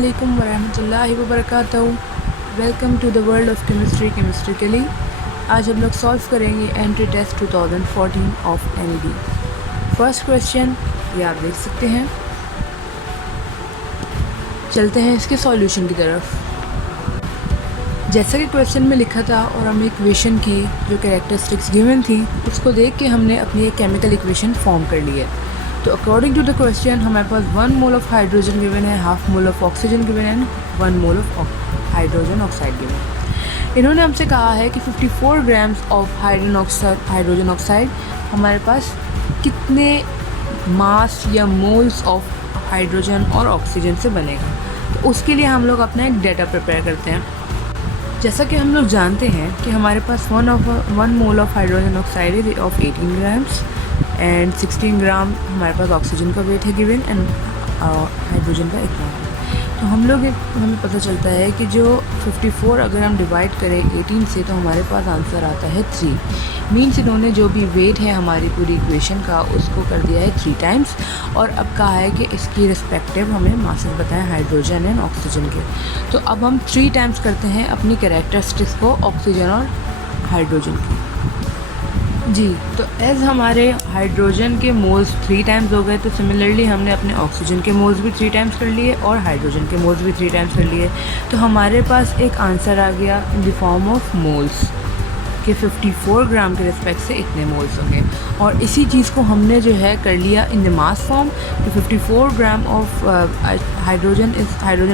अस्सलामुअलैकुम वरहमतुल्लाहि वबरकातुहू। Welcome to the world of chemistry के लिए। आज हम लोग सॉल्व करेंगे entry test 2014 of NED. First question ये आप देख सकते हैं। चलते हैं इसके सॉल्यूशन की तरफ। जैसा कि क्वेश्चन में लिखा था और हमें इक्वेशन की जो कैरेक्टरिस्टिक्स गिवन थी उसको देख के हमने अपनी एक केमिकल इक्वेशन फॉर्म कर ली है। तो अकॉर्डिंग टू द क्वेश्चन हमारे पास 1 मोल ऑफ हाइड्रोजन गिवन है, half mole of oxygen given है, 1 mole of hydrogen oxide given है। इन्होंने हमसे कहा है कि 54 ग्राम्स ऑफ हाइड्रोजन ऑक्साइड हमारे पास कितने मास या मोल्स ऑफ हाइड्रोजन और ऑक्सीजन से बनेगा। तो उसके लिए हम लोग अपना एक डेटा प्रिपेयर करते हैं। जैसा कि हम लोग जानते हैं कि हमारे पास 1 mole of hydrogen oxide is of 18 grams and 16 ग्राम हमारे पास ऑक्सीजन का वेट है गिवन एंड हाइड्रोजन का 1 ग्राम। तो हमें पता चलता है कि जो 54 अगर हम डिवाइड करें 18 से तो हमारे पास आंसर आता है 3। मीन्स इन्होंने जो भी वेट है हमारी पूरी इक्वेशन का उसको कर दिया है 3 टाइम्स और अब कहा है कि इसकी रिस्पेक्टिव हमें मासेस बताएं हाइड्रोजन एंड ऑक्सीजन के। तो अब हम 3 टाइम्स करते हैं अपनी कैरेक्टरिस्टिक्स को ऑक्सीजन और हाइड्रोजन की। जी, तो एज़ हमारे हाइड्रोजन के मोल्स 3 टाइम्स हो गए तो सिमिलरली हमने अपने ऑक्सीजन के मोल्स भी 3 टाइम्स कर लिए और हाइड्रोजन के मोल्स भी 3 टाइम्स कर लिए। तो हमारे पास एक आंसर आ गया in the form of moles कि 54 ग्राम के रिस्पेक्ट से इतने मोल्स होंगे। और इसी चीज़ को हमने जो है कर लिया इन द मास फॉर्म कि 54 ग्राम of hydrogen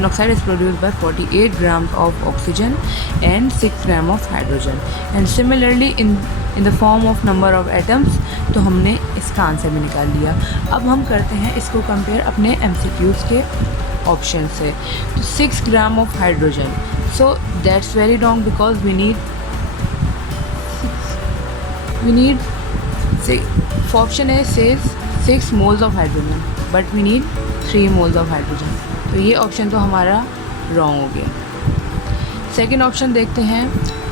oxide is produced by 48 gram of oxygen and 6 gram of hydrogen and similarly in the form of number of atoms. तो हमने इसका आंसर भी निकाल लिया। अब हम करते हैं इसको कंपेयर अपने MCQs के ऑप्शन से। तो 6 gram of hydrogen, so that's very wrong because we need option A says 6 moles of hydrogen but we need 3 moles of hydrogen. तो ये ऑप्शन तो हमारा रॉन्ग हो गया। सेकेंड ऑप्शन देखते हैं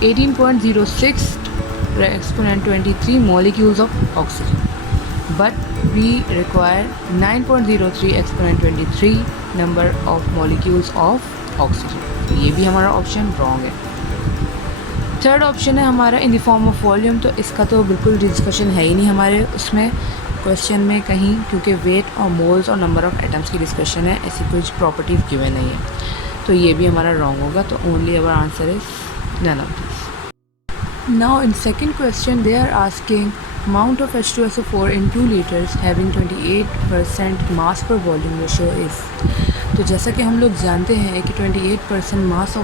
18.06 exponent 23 molecules of oxygen, but we require 9.03 exponent 23 number of molecules of oxygen। तो ये भी हमारा ऑप्शन रॉन्ग है। थर्ड ऑप्शन है हमारा in the form of volume. तो इसका तो बिल्कुल डिस्कशन है ही नहीं हमारे उसमें क्वेश्चन में कहीं, क्योंकि वेट और मोल्स और नंबर ऑफ एटम्स की डिस्कशन है, ऐसी कुछ प्रॉपर्टीज गिवन नहीं है। तो ये भी हमारा रॉन्ग होगा। तो only our answer is none of this. Now in second question they are asking amount of H2SO4 in 2 liters having 28% mass per volume ratio is। तो जैसा कि हम लोग जानते हैं कि 28% mass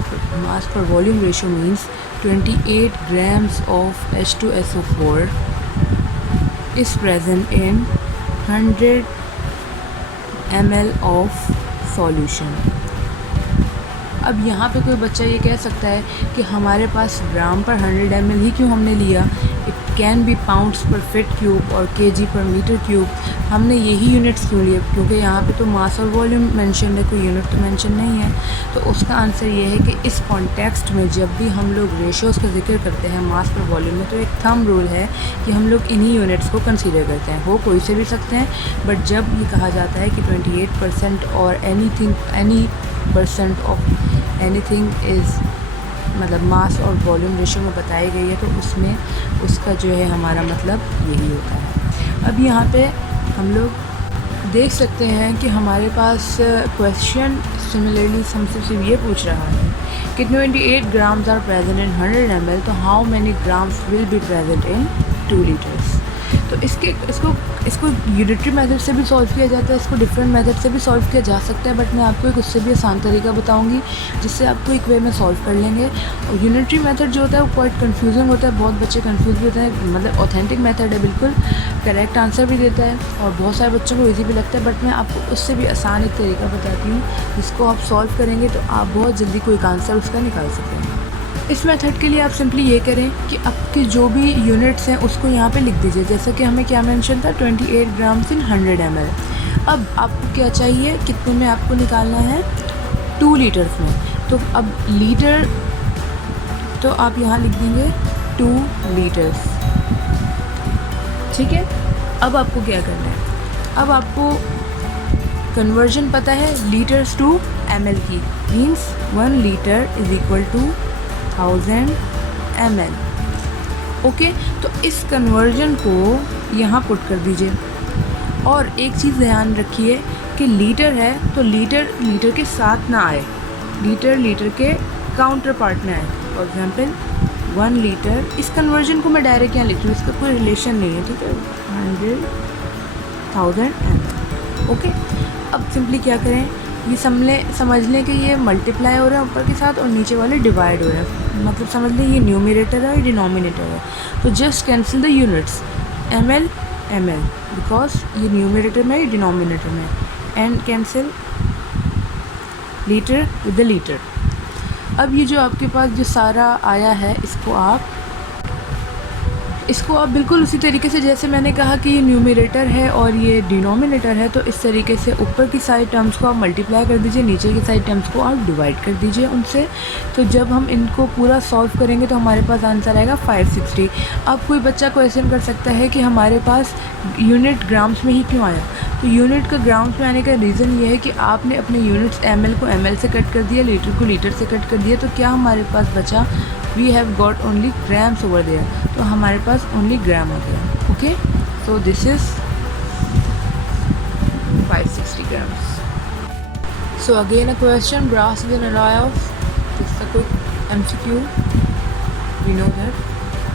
per volume ratio means 28 grams of H2SO4 is present in 100 ml of solution। अब यहाँ पे कोई बच्चा ये कह सकता है कि हमारे पास ग्राम पर 100 ml ही क्यों हमने लिया, इट कैन बी पाउंड्स पर फीट क्यूब और kg पर मीटर क्यूब। हमने यही यूनिट्स क्यों लिए, क्योंकि यहाँ पे तो मास और वॉल्यूम मेंशन है, कोई यूनिट तो मेंशन नहीं है। तो उसका आंसर ये है कि इस कॉन्टेक्स्ट में जब भी हम लोग रेशोज़ का जिक्र करते हैं मास पर वॉल्यूम में, तो एक थंब रूल है कि हम लोग इन्हीं यूनिट्स को कंसीडर करते हैं। वो कोई से भी सकते हैं, बट जब ये कहा जाता है कि 28% और any percent of anything is मतलब मास और वॉल्यूम रेशो में बताई गई है, तो उसमें उसका जो है हमारा मतलब यही होता है। अब यहाँ पे हम लोग देख सकते हैं कि हमारे पास क्वेश्चन सिमिलरली हमसे सिर्फ ये पूछ रहा है कि 28 grams are present in 100 ml, तो how many grams will be present in 2 litres. तो इसको यूनिटरी मेथड से भी सॉल्व किया जाता है, इसको डिफरेंट मेथड से भी सॉल्व किया जा सकता है, बट मैं आपको एक उससे भी आसान तरीका बताऊंगी जिससे आपको एक वे में सॉल्व कर लेंगे। और यूनिटरी मेथड जो होता है वो क्वाइट कंफ्यूजिंग होता है, बहुत बच्चे कंफ्यूज भी होते हैं। मतलब ऑथेंटिक मेथड है, बिल्कुल करेक्ट आंसर भी देता है और बहुत सारे बच्चों को ईजी भी लगता है, बट मैं आपको उससे भी आसान एक तरीका बताती हूँ जिसको आप सॉल्व करेंगे तो आप बहुत जल्दी कोई आंसर उसका निकाल सकते हैं। इस मेथड के लिए आप सिंपली ये करें कि आपके जो भी यूनिट्स हैं उसको यहाँ पे लिख दीजिए। जैसा कि हमें क्या मेंशन था 28 ग्राम्स इन 100 ml। अब आपको क्या चाहिए, कितने में आपको निकालना है, 2 लीटर्स में। तो अब लीटर तो आप यहाँ लिख देंगे 2 लीटर्स, ठीक है। अब आपको क्या करना है, अब आपको कन्वर्जन पता है लीटर्स टू ml की, means 1 litre is equal to 1000 ml। Okay, तो इस कन्वर्जन को यहाँ पुट कर दीजिए। और एक चीज़ ध्यान रखिए कि लीटर है तो लीटर लीटर के साथ ना आए, लीटर लीटर के काउंटर पार्ट में आए। फॉर एग्जांपल 1 लीटर, इस कन्वर्जन को मैं डायरेक्ट यहाँ लिख रही हूँ, इसका कोई रिलेशन नहीं है, ठीक है। 100,000 ml। ओके, अब सिंपली क्या करें, ये समझ लें कि ये मल्टीप्लाई हो रहा है ऊपर के साथ और नीचे वाले डिवाइड हो रहे हैं, मतलब समझ लें ये न्यूमरेटर है, डिनोमिनेटर है। तो just cancel the units, ml ml, because ये न्यूमरेटर में, डिनोमिनेटर में, and cancel litre with the litre. अब ये जो आपके पास जो सारा आया है, इसको आप बिल्कुल उसी तरीके से, जैसे मैंने कहा कि ये न्यूमरेटर है और ये डिनोमिनेटर है, तो इस तरीके से ऊपर की साइड टर्म्स को आप मल्टीप्लाई कर दीजिए, नीचे की साइड टर्म्स को आप डिवाइड कर दीजिए उनसे। तो जब हम इनको पूरा सॉल्व करेंगे तो हमारे पास आंसर आएगा 560। अब कोई बच्चा क्वेश्चन कर सकता है कि हमारे पास यूनिट ग्राम्स में ही क्यों आया। तो यूनिट का ग्राम्स में आने का रीज़न ये है कि आपने अपने यूनिट्स ml को ml से कट कर दिया, लीटर को लीटर से कट कर दिया, तो क्या हमारे पास बचा, we have got only grams over there, तो हमारे पास ओनली ग्राम आ गया। Okay, so this is 560 grams। So again a question, brass is an alloy of, this is a quick MCQ, we know that,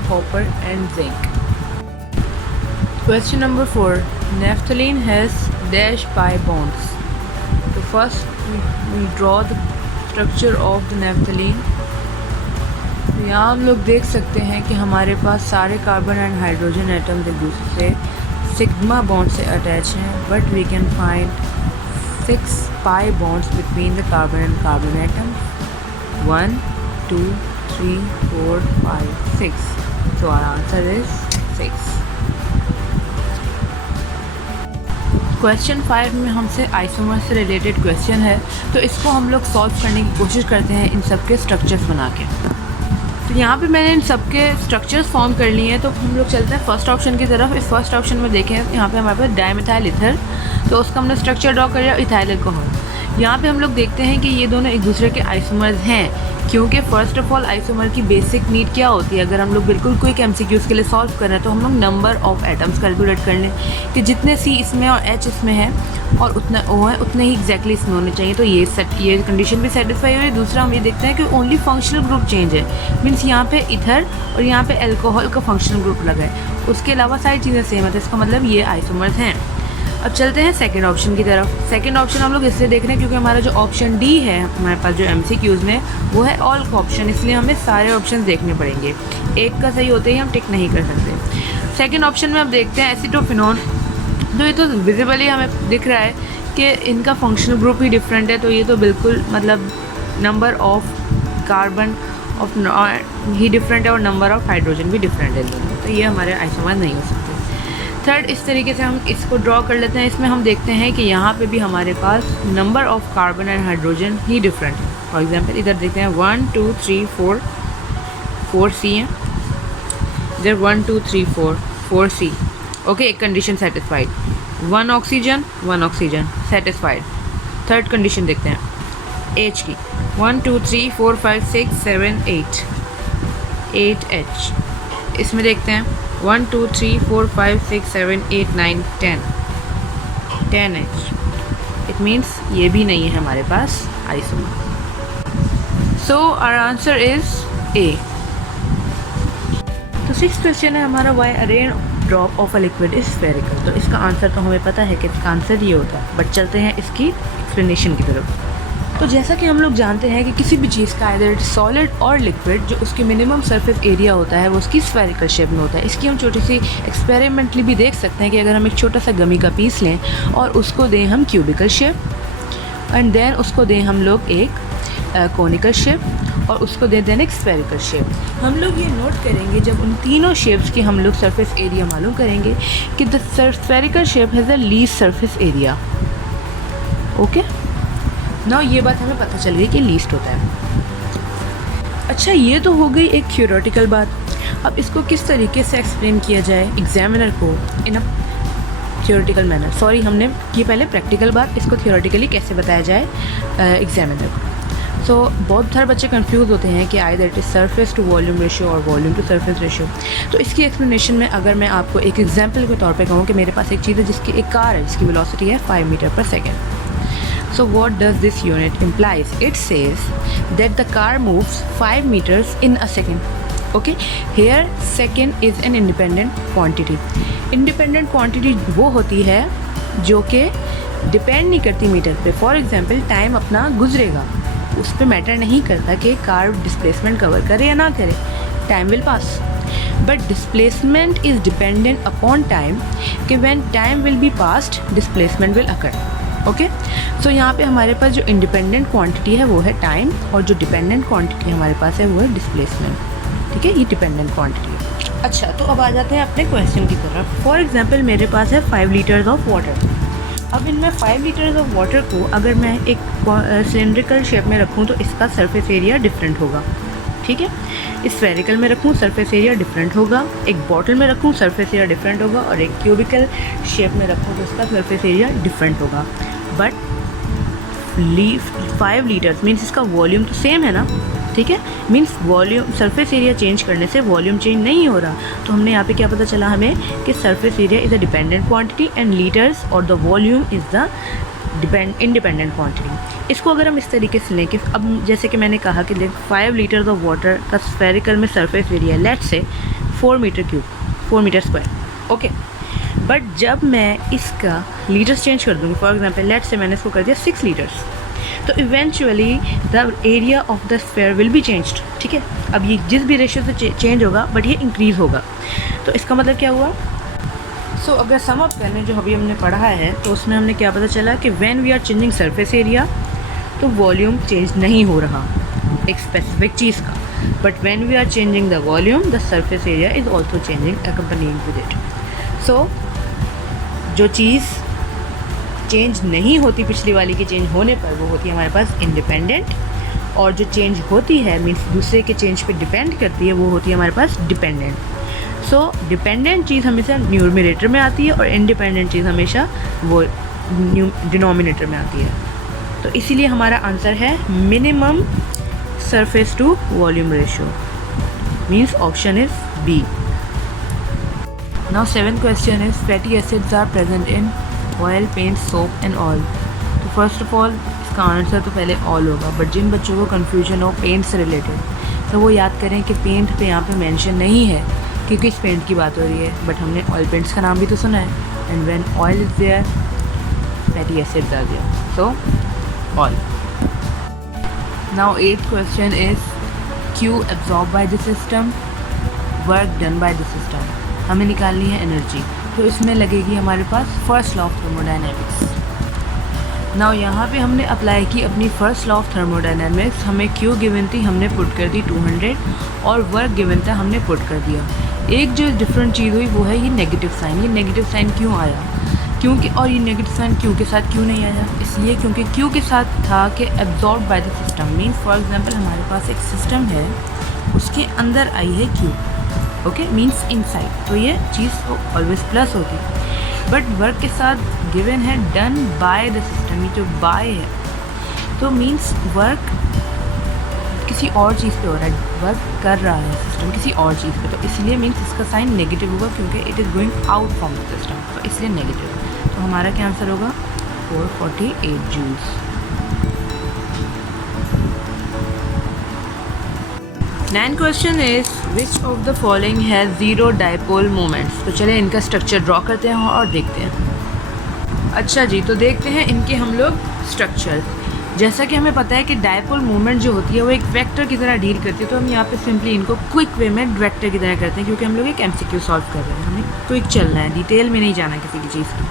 copper and zinc। Question number 4, naphthalene has dash pi bonds। So first we draw the structure of the naphthalene। तो यहाँ हम लोग देख सकते हैं कि हमारे पास सारे कार्बन एंड हाइड्रोजन एटम्स एक दूसरे से सिग्मा बॉन्ड से अटैच हैं, but we can find 6 pi bonds between the carbon and carbon atoms, 1 2 3 4 5 6। So our answer is 6। Question 5 में हमसे आइसोमर से रिलेटेड क्वेश्चन है, तो इसको हम लोग सॉल्व करने की कोशिश करते हैं इन सब के स्ट्रक्चर्स बना के। तो यहाँ पे मैंने इन सब के स्ट्रक्चर्स फॉर्म कर लिए हैं, तो हम लोग चलते हैं फर्स्ट ऑप्शन की तरफ। इस फर्स्ट ऑप्शन में देखें, यहाँ पे हमारे पास डाइमिथाइल ईथर, तो उसका हमने स्ट्रक्चर ड्रॉ कर लिया, इथाइल अल्कोहल। यहाँ पे हम लोग देखते हैं कि ये दोनों एक दूसरे के आइसोमर्स हैं, क्योंकि फ़र्स्ट ऑफ ऑल आइसोमर की बेसिक नीड क्या होती है, अगर हम लोग बिल्कुल क्विक MCQs के लिए सॉल्व कर रहे हैं तो हम लोग नंबर ऑफ़ एटम्स कैलकुलेट कर लें कि जितने C इसमें और H इसमें है और उतना O है, उतने ही एग्जैक्टली इसमें होने चाहिए। तो ये कंडीशन भी सेटिस्फाई हुई। दूसरा हम ये देखते हैं कि ओनली फंक्शनल ग्रुप चेंज है, मीन्स यहाँ पे इथर और यहाँ पे अल्कोहल का फंक्शनल ग्रुप लगा है, उसके अलावा सारी चीज़ें सेम है, तो इसका मतलब ये आइसोमर्स हैं। अब चलते हैं सेकंड ऑप्शन की तरफ। सेकंड ऑप्शन हम लोग इसलिए देख रहे हैं क्योंकि हमारा जो ऑप्शन डी है हमारे पास जो MCQs में, वो है ऑल ऑप्शन, इसलिए हमें सारे ऑप्शन देखने पड़ेंगे, एक का सही होते ही हम टिक नहीं कर सकते। सेकंड ऑप्शन में अब देखते हैं एसीटोफिनोन, तो ये तो विजिबली हमें दिख रहा है कि इनका फंक्शनल ग्रुप ही डिफरेंट है, तो ये तो बिल्कुल मतलब number of carbon of he different है और नंबर ऑफ हाइड्रोजन भी डिफरेंट है, तो ये हमारे आइसोमर नहीं हो सकते। थर्ड, इस तरीके से हम इसको ड्रॉ कर लेते हैं। इसमें हम देखते हैं कि यहाँ पे भी हमारे पास number of carbon and hydrogen ही डिफरेंट है। फॉर एग्जांपल इधर देखते हैं 1 2 3 4 C हैं, इधर 1 2 3 4 C। ओके, एक condition satisfied, 1 oxygen satisfied. Third condition देखते हैं H की, 1 2 3 4 5 6 7 8 H। इसमें देखते हैं 1 2 3 4 5 6 7 8 9 10 H। इट मीन्स ये भी नहीं है हमारे पास isomer. So our answer is A। तो 6th क्वेश्चन है हमारा, why a rain drop of a liquid is spherical. तो इसका आंसर तो हमें पता है कि इसका आंसर ये होता है, बट चलते हैं इसकी एक्सप्लेनेशन की तरफ। तो जैसा कि हम लोग जानते हैं कि किसी भी चीज़ का आइदर सॉलिड और लिक्विड, जो उसकी मिनिमम सरफेस एरिया होता है वो उसकी स्फेरिकल शेप में होता है। इसकी हम छोटी सी एक्सपेरिमेंटली भी देख सकते हैं कि अगर हम एक छोटा सा गमी का पीस लें और उसको दें हम क्यूबिकल शेप एंड देन उसको दें हम लोग एक कोनिकल शेप और उसको दे दें एक स्फेरिकल शेप। हम लोग ये नोट करेंगे जब उन तीनों शेप्स की हम लोग सरफेस एरिया मालूम करेंगे कि the spherical shape has the least surface area. Okay, ना ये बात हमें पता चल गई कि लीस्ट होता है। अच्छा, ये तो हो गई एक थ्योरेटिकल बात। अब इसको किस तरीके से एक्सप्लेन किया जाए एग्जामिनर को इन अ थियोरेटिकल मैनर। सॉरी, हमने की पहले प्रैक्टिकल बात, इसको थियोरेटिकली कैसे बताया जाए एग्जामिनर को। सो बहुत सारे बच्चे कंफ्यूज होते हैं कि either it is surface to volume ratio और वॉल्यूम टू सरफेस रेशियो। तो इसकी एक्सप्लेनेशन में अगर मैं आपको एक एग्जांपल के तौर पे कहूँ कि मेरे पास एक चीज़ है जिसकी एक कार है जिसकी वेलोसिटी है 5 metre per second. So what does this unit implies? It says that the car moves 5 metres in a second. Okay, here second is an independent quantity. Independent quantity वो होती है जो कि डिपेंड नहीं करती मीटर पे। For example, time अपना गुजरेगा, उस पर मैटर नहीं करता कि कार डिस्प्लेसमेंट कवर करे या ना करे, time will pass. But displacement is dependent upon time कि when time will be passed displacement will occur. Okay, so यहाँ पे हमारे पास जो इंडिपेंडेंट क्वांटिटी है वो है टाइम, और जो डिपेंडेंट क्वांटिटी हमारे पास है वो है डिस्प्लेसमेंट। ठीक है, ये डिपेंडेंट क्वांटिटी है। अच्छा, तो अब आ जाते हैं अपने क्वेश्चन की तरफ। फॉर एग्जाम्पल, मेरे पास है 5 लीटर्स ऑफ वाटर। अब इनमें 5 लीटर्स ऑफ वाटर को अगर मैं एक सिलेंड्रिकल शेप में रखूँ तो इसका सरफेस एरिया डिफरेंट होगा। ठीक है, स्फेरिकल में रखूँ सरफेस एरिया डिफरेंट होगा, एक बॉटल में रखूँ सरफेस एरिया डिफरेंट होगा, और एक क्यूबिकल शेप में रखूँ तो इसका सरफेस एरिया डिफरेंट होगा। बट 5 लीटर्स मीन्स इसका वॉल्यूम तो सेम है ना। ठीक है, means volume, surface area change करने से वॉल्यूम चेंज नहीं हो रहा। तो हमने यहाँ पे क्या पता चला हमें कि surface area is a dependent quantity and litres और the volume is the independent quantity. इसको अगर हम इस तरीके से लें कि अब जैसे कि मैंने कहा कि 5 लीटर्स ऑफ वाटर का स्फेरिकल में surface area let's say 4 metre cube, 4 metre square. Okay, but जब मैं इसका लीटर्स चेंज कर दूँगी, फॉर एग्जाम्पल लेट्स से मैंने इसको कर दिया 6 लीटर्स, तो eventually the area of the sphere will be changed. ठीक है, अब ये जिस भी रेशियो से चेंज होगा बट ये इंक्रीज़ होगा। तो इसका मतलब क्या हुआ? सो अगर सम अप करने जो अभी हमने पढ़ा है तो उसमें हमने क्या पता चला कि when we are changing surface area तो वॉल्यूम चेंज नहीं हो रहा एक स्पेसिफिक चीज़ का, but when we are changing the volume the surface area is also changing accompanying with it. So जो चीज़ चेंज नहीं होती पिछली वाली के चेंज होने पर वो होती है हमारे पास इंडिपेंडेंट, और जो चेंज होती है मीन्स दूसरे के चेंज पे डिपेंड करती है वो होती है हमारे पास डिपेंडेंट। सो डिपेंडेंट चीज़ हमेशा न्यूमरेटर में आती है और इंडिपेंडेंट चीज़ हमेशा वो डिनोमिनेटर में आती है। तो इसीलिए हमारा आंसर है minimum surface to volume ratio, means option is B. Now 7th question is fatty acids are present in oil, paint, soap and oil. तो फर्स्ट ऑफ ऑल इसका आंसर तो पहले ऑल होगा, बट जिन बच्चों को कन्फ्यूजन हो paint से related तो वो याद करें कि पेंट पे यहाँ पे मेंशन नहीं है क्योंकि इस पेंट की बात हो रही है, बट हमने ऑयल पेंट्स का नाम भी तो सुना है। And when oil is there fatty acids are there, so all. Now 8th question is Q absorb by the system, work done by the system. हमें निकालनी है एनर्जी, तो इसमें लगेगी हमारे पास first law of thermodynamics. Now यहाँ पे हमने अप्लाई की अपनी फर्स्ट लॉ ऑफ थर्मोडायनेमिक्स, हमें क्यू गिवन थी हमने पुट कर दी 200 और वर्क गिवन था हमने पुट कर दिया। एक जो डिफरेंट चीज़ हुई वो है ये नेगेटिव साइन। ये नेगेटिव साइन क्यों आया? क्योंकि, और ये नेगेटिव साइन क्यू के साथ क्यों नहीं आया? इसलिए क्योंकि क्यू के साथ था कि absorb by the system, means for example हमारे पास एक सिस्टम है उसके अंदर आई है क्यू, ओके, मीन्स इनसाइड, तो ये चीज़ तो ऑलवेज प्लस होती है। बट वर्क के साथ गिवन है डन बाय द सिस्टम, ये जो बाय है तो मीन्स वर्क किसी और चीज़ पे हो रहा है, वर्क कर रहा है सिस्टम किसी और चीज़ पे, तो इसलिए मीन्स इसका साइन नेगेटिव होगा क्योंकि it is going out from the system, तो इसलिए नेगेटिव। तो हमारा क्या आंसर होगा? 448 joules. Ninth question is which of the following has zero dipole moments. तो चले इनका स्ट्रक्चर ड्रॉ करते हैं और देखते हैं। अच्छा जी, तो देखते हैं इनके हम लोग स्ट्रक्चर। जैसा कि हमें पता है कि डाइपोल मोमेंट जो होती है वो एक वेक्टर की तरह डील करती है, तो हम यहाँ पे सिंपली इनको क्विक वे में वेक्टर की तरह करते हैं क्योंकि हम लोग एक MCQ सॉल्व कर रहे हैं, हमें क्विक चलना है, डिटेल में नहीं जाना किसी की चीज़ की।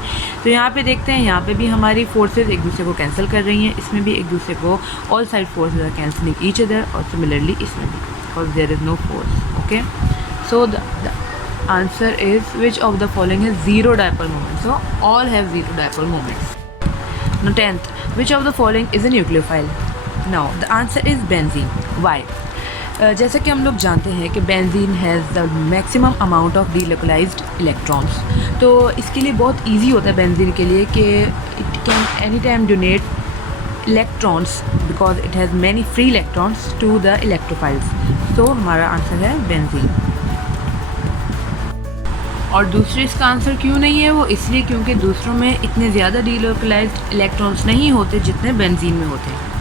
तो यहाँ पे देखते हैं, यहाँ पे भी हमारी फोर्सेज एक दूसरे को कैंसिल कर रही हैं, इसमें भी एक दूसरे को all side forces are cancelling each other, और सिमिलरली इसमें भी because there is no force. Okay, so the answer is which of the following has zero dipole moment. So all have zero dipole moments. Now 10th, which of the following is a nucleophile? Now the answer is benzene. Why? जैसा कि हम लोग जानते हैं कि benzene has the maximum amount of delocalised electrons, तो इसके लिए बहुत इजी होता है बेंजीन के लिए कि it can any time donate electrons because it has many free electrons to the electrophiles. तो हमारा आंसर है बेंजीन। और दूसरे इसका आंसर क्यों नहीं है, वो इसलिए क्योंकि दूसरों में इतने ज़्यादा डीलोकलाइज्ड इलेक्ट्रॉन्स नहीं होते जितने बेंजीन में होते हैं।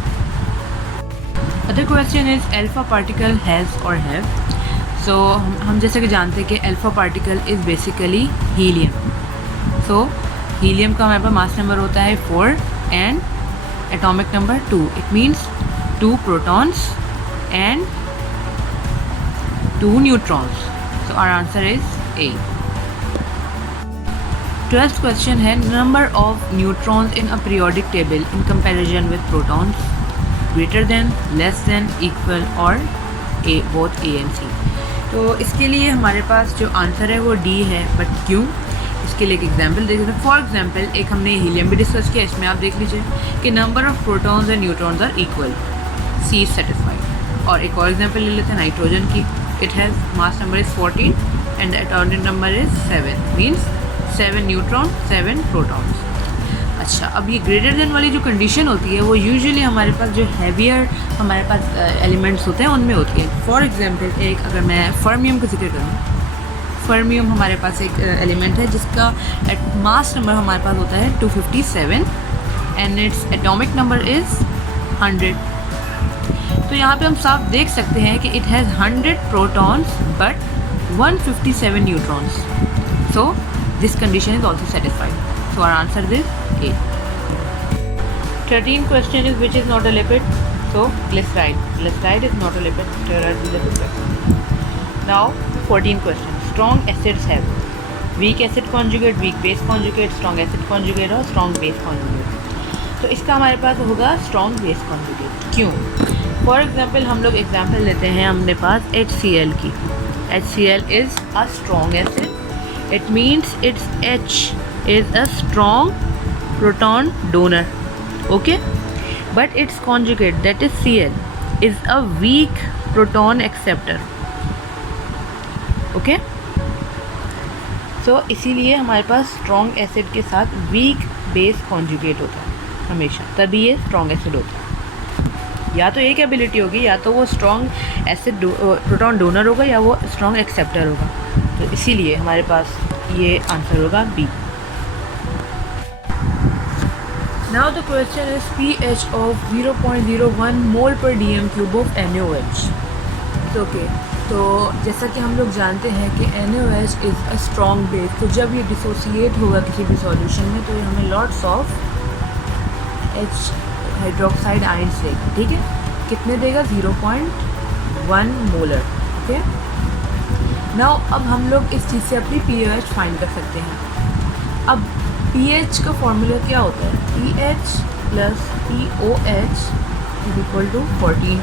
Other question is alpha particle has or have. So हम जैसे कि जानते हैं कि alpha particle is basically helium. So helium का हमारे पास मास नंबर होता है 4 and atomic number 2। It means 2 protons and 2 neutrons. So our answer is A. 12th question है number of neutrons in a periodic table in comparison with protons, greater than, less than, equal और ए, both A and सी। तो इसके लिए हमारे पास जो answer है वो D है, बट क्यों, इसके लिए एक एग्जांपल देख लेते हैं। फॉर एग्जांपल एक हमने हीलियम भी डिस्कस किया, इसमें आप देख लीजिए कि number of protons and neutrons are equal, C is satisfied. और एक और एग्जांपल ले लेते हैं नाइट्रोजन की। It has mass number is 14 and the atomic number is 7, means 7 neutron 7 protons. अच्छा, अब ये ग्रेटर देन वाली जो कंडीशन होती है वो यूजुअली हमारे पास जो हैवियर हमारे पास एलिमेंट्स होते हैं उनमें होती है। फॉर एग्जांपल एक अगर मैं फर्मियम का जिक्र करूँ, फर्मियम हमारे पास एक एलिमेंट है जिसका मास नंबर हमारे पास होता है 257 and its atomic number is 100। तो यहाँ पे हम साफ देख सकते हैं कि it has 100 protons but 157 neutrons. So this condition is also satisfied. So our answer is A. 13th question is which is not a lipid? So glyceride. Glyceride is not a lipid. Glyceride is a lipid. Now 14th question. Strong acids have weak acid conjugate, weak base conjugate, strong acid conjugate और strong base conjugate. तो इसका हमारे पास होगा strong base conjugate। क्यों? For example हम लोग example लेते हैं अपने पास HCl की। HCl is a strong acid. It means its H is a strong proton donor, okay, but its conjugate that is Cl is a weak proton acceptor, okay. So इसीलिए हमारे पास strong acid के साथ weak base conjugate होता है हमेशा, तभी ये strong acid होता है। या तो एक एबिलिटी होगी, या तो वो strong acid proton donor होगा या वो strong acceptor होगा। तो इसीलिए हमारे पास ये आंसर होगा B. Now the question is pH of 0.01 mole per dm cube of NaOH. Okay, तो जैसा कि हम लोग जानते हैं कि NaOH is a strong base, तो जब ये डिसोसिएट होगा किसी भी सॉल्यूशन में तो ये हमें lots of H hydroxide ions देगा, ठीक है। कितने देगा? 0.1 मोलर, ओके। नाउ अब हम लोग इस चीज़ से अपनी pH फाइंड कर सकते हैं। अब pH का फॉर्मूला क्या होता है? pH plus POH is equal to 14।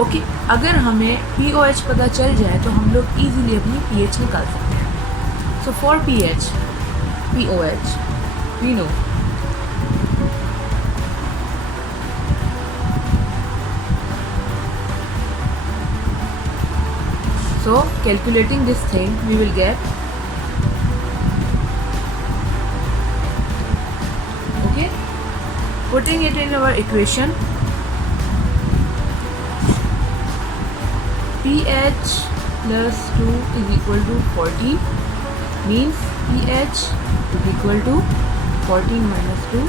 Okay, अगर हमें POH पता चल जाए तो हम लोग इजीली अपनी pH निकाल सकते हैं। So for pH, POH we know so calculating this thing we will get, okay, putting it in our equation, pH plus 2 is equal to 14 means pH is equal to 14 minus 2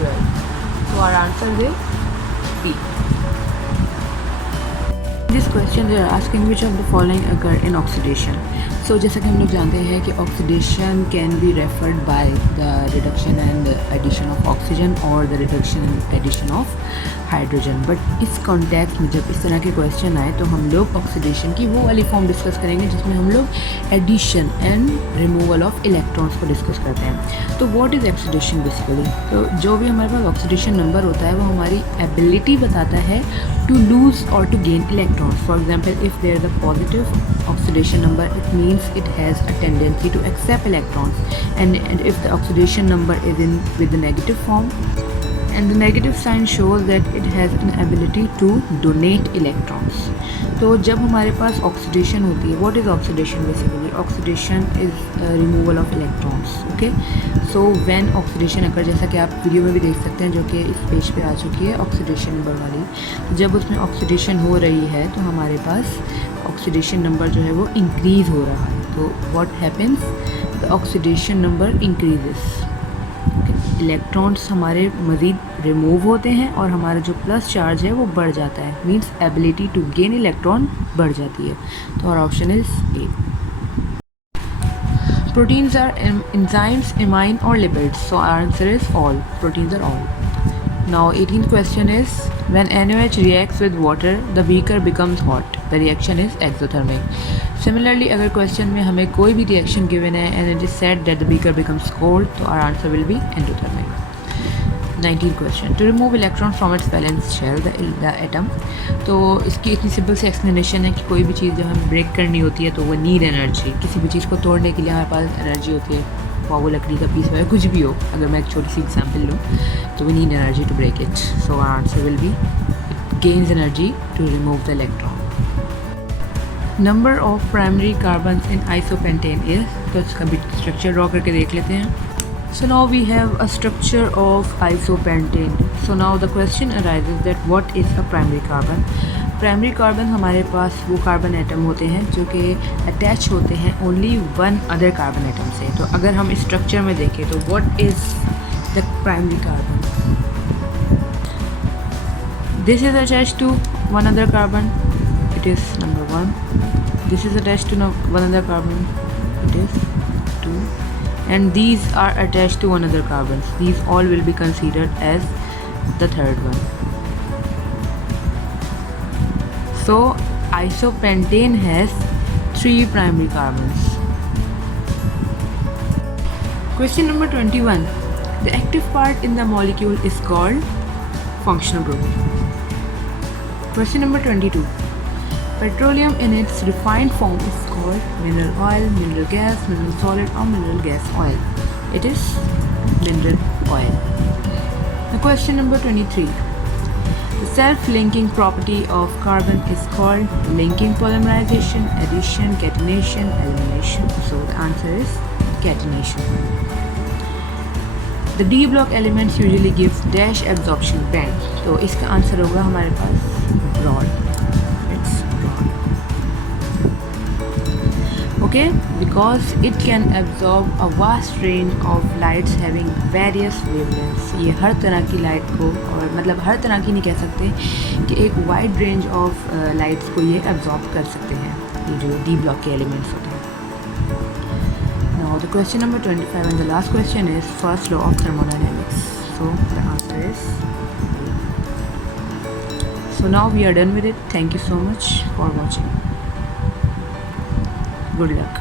12. So our answer is B. This question they are asking which of the following occur in oxidation. So जैसा कि हम लोग जानते हैं कि oxidation can be referred by the reduction and addition of oxygen or the reduction and addition of hydrogen. But इस context में जब इस तरह के question आए तो हम लोग oxidation की वो वाली form discuss करेंगे जिसमें हम लोग addition and removal of electrons को discuss करते हैं। तो what is oxidation basically? तो जो भी हमारे पास oxidation number होता है वो हमारी ability बताता है to lose or to gain electrons. For example, if there is a positive oxidation number, it means it has a tendency to accept electrons, and if the oxidation number is in with the negative form and the negative sign shows that it has an ability to donate electrons. तो जब हमारे पास oxidation होती है, what is oxidation basically? Oxidation is removal of electrons. Okay, so when oxidation occur, जैसा कि आप video में भी देख सकते हैं जो कि इस पेज पे आ चुकी है ऑक्सीडेशन नंबर वाली, तो जब उसमें ऑक्सीडेशन हो रही है तो हमारे पास ऑक्सीडेशन नंबर जो है वो इंक्रीज़ हो रहा है. तो what happens, the oxidation number increases. Electrons हमारे मज़ीद रिमूव होते हैं और हमारा जो प्लस चार्ज है वो बढ़ जाता है. Means ability to gain electron बढ़ जाती है. तो और option is A. Proteins are enzymes, amine और lipids. So our answer is all. Proteins are all. Now 18th question is, when NaOH reacts with water, the beaker becomes hot. The reaction is exothermic. Similarly, अगर question में हमें कोई भी reaction given है and it is said that the beaker becomes cold, तो our answer will be endothermic. 19th question, to remove electron from its valence shell, the atom. तो इसकी इतनी सिंपल सी एक्सप्लेनेशन है कि कोई भी चीज़ जब हमें ब्रेक करनी होती है तो वो नीड एनर्जी. किसी भी चीज़ को तोड़ने के लिए हमारे पास एनर्जी होती है, वो लकड़ी का पीस हो कुछ भी हो. अगर मैं एक छोटी सी एग्जांपल लूँ तो we need energy to break it. So our answer will be gains energy to remove the electron. Number of primary carbon in isopentane is. तो इसका भी स्ट्रक्चर ड्रॉ करके देख लेते हैं. So now we have a structure of isopentane. So now the question arises that what is a primary carbon? Primary carbon हमारे पास वो carbon atom होते हैं जो कि अटैच होते हैं only one other carbon atom से. तो अगर हम इस स्ट्रक्चर में देखें तो what is the primary carbon? This is attached to one other carbon, it is number 1. This is attached to one other carbon, it is 2. and these are attached to one another carbons. These all will be considered as the third one. So isopentane has 3 primary carbons. Question number 21. The active part in the molecule is called functional group. Question number 22. Petroleum in its refined form is called mineral oil, mineral gas, mineral solid or mineral gas oil. It is mineral oil. The question number 23. The self-linking property of carbon is called linking polymerization, addition, catenation, elimination. So the answer is catenation. The D block elements usually give dash absorption band. तो इसका answer होगा हमारे पास broad. Okay, because it can absorb a vast range of lights having various wavelengths. ये हर तरह की light को, और मतलब हर तरह की नहीं कह सकते कि एक वाइड रेंज ऑफ लाइट्स को ये absorb कर सकते हैं, ये जो डी ब्लॉक के एलिमेंट्स होते हैं. Now the question number 25 and the last question is first law of thermodynamics. So the answer is A. So now we are done with it. Thank you so much for watching. Good luck.